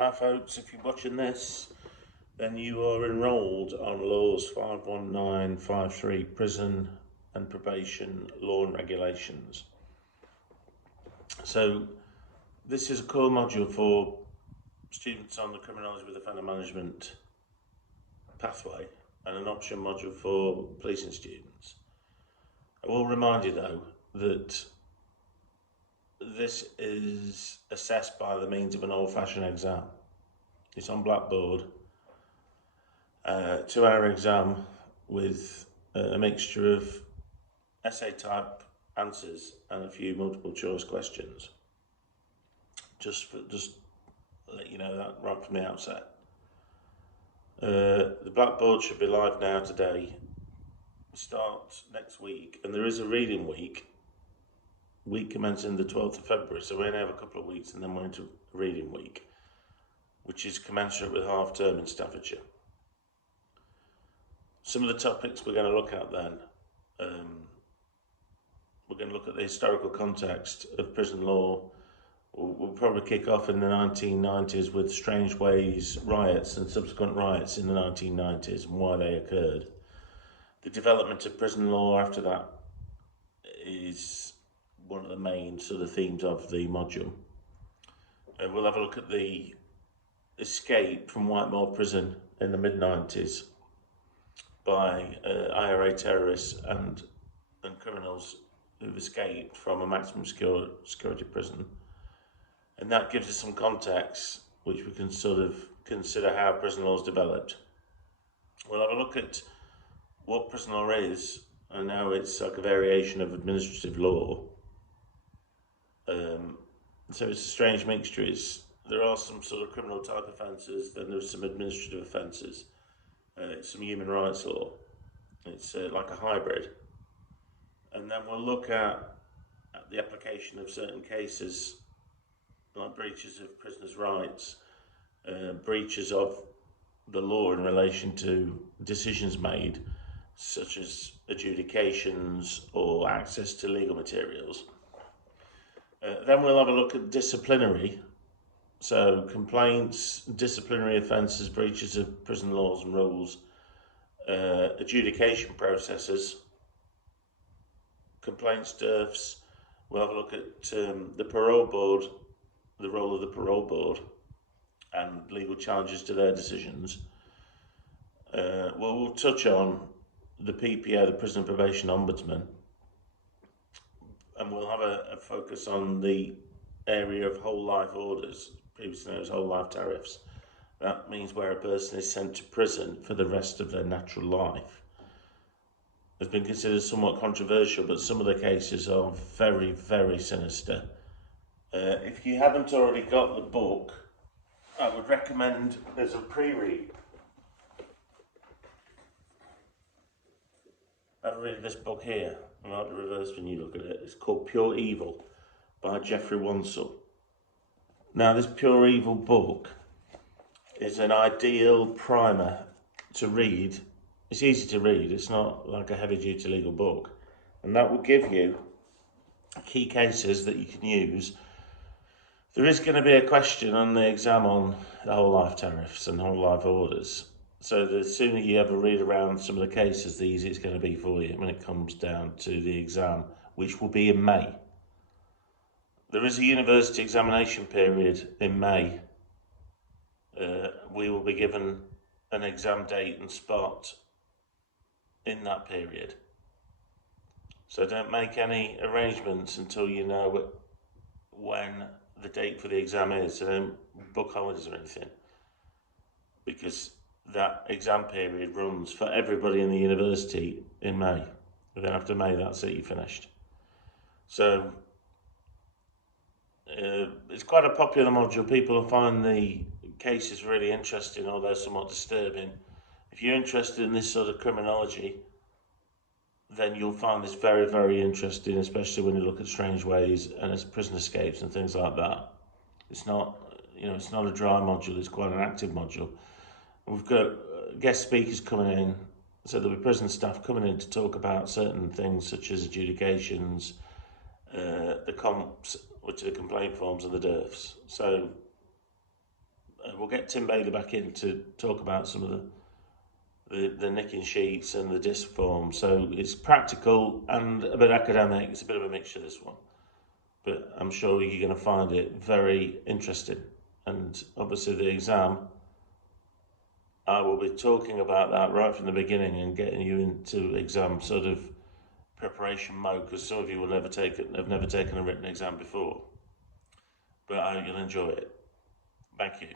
Hi folks, if you're watching this, then you are enrolled on LAWS 51953 Prison and Probation Law and Regulations. So this is a core module for students on the Criminology with Offender Management pathway and an option module for policing students. I will remind you though that this is assessed by the means of an old-fashioned exam. It's on blackboard, 2-hour exam with a mixture of essay type answers and a few multiple choice questions. Just let you know that right from the outset. The blackboard should be live now today. Start next week, and there is a reading week commencing the 12th of February, so we only have a couple of weeks and then we're into reading week, which is commensurate with half term in Staffordshire. Some of the topics we're going to look at then, we're going to look at the historical context of prison law. We'll probably kick off in the 1990s with Strangeways riots and subsequent riots in the 1990s and why they occurred. The development of prison law after that is one of the main sort of themes of the module. We'll have a look at the escape from Whitemore Prison in the mid-90s by IRA terrorists and criminals who've escaped from a maximum security prison. And that gives us some context which we can sort of consider how prison law is developed. We'll have a look at what prison law is and how it's like a variation of administrative law. So it's a strange mixture. There are some sort of criminal type offences, then there's some administrative offences. It's some human rights law. It's like a hybrid. And then we'll look at the application of certain cases, like breaches of prisoners' rights, breaches of the law in relation to decisions made, such as adjudications or access to legal materials. Then we'll have a look at disciplinary, so complaints, disciplinary offences, breaches of prison laws and rules, adjudication processes, complaints dearths. We'll have a look at the parole board, the role of the parole board and legal challenges to their decisions. We'll touch on the PPO, the Prison Probation Ombudsman, and we'll have a focus on the area of whole life orders, previously known as whole life tariffs. That means where a person is sent to prison for the rest of their natural life. It's been considered somewhat controversial, but some of the cases are very, very sinister. If you haven't already got the book, I would recommend there's a pre-read. Have a read of this book here. I like the reverse when you look at it. It's called Pure Evil by Jeffrey Wansell. Now, this Pure Evil book is an ideal primer to read. It's easy to read. It's not like a heavy-duty legal book. And that will give you key cases that you can use. There is going to be a question on the exam on the whole life tariffs and whole life orders. So the sooner you have a read around some of the cases, the easier it's going to be for you when it comes down to the exam, which will be in May. There is a university examination period in May. We will be given an exam date and spot in that period. So don't make any arrangements until you know when the date for the exam is. So don't book holidays or anything, because that exam period runs for everybody in the university in May. And then after May, that's it, you're finished. So it's quite a popular module. People find the cases really interesting, although somewhat disturbing. If you're interested in this sort of criminology, then you'll find this very, very interesting, especially when you look at Strangeways and its prison escapes and things like that. It's not, it's not a dry module, it's quite an active module. We've got guest speakers coming in, so there'll be prison staff coming in to talk about certain things such as adjudications, the comps, which are the complaint forms, and the dearths. So we'll get Tim Bailey back in to talk about some of the nicking sheets and the disc form. So it's practical and a bit academic. It's a bit of a mixture, this one. But I'm sure you're going to find it very interesting. And obviously the exam, I will be talking about that right from the beginning and getting you into exam sort of preparation mode, because some of you will have never taken a written exam before. But I hope you'll enjoy it. Thank you.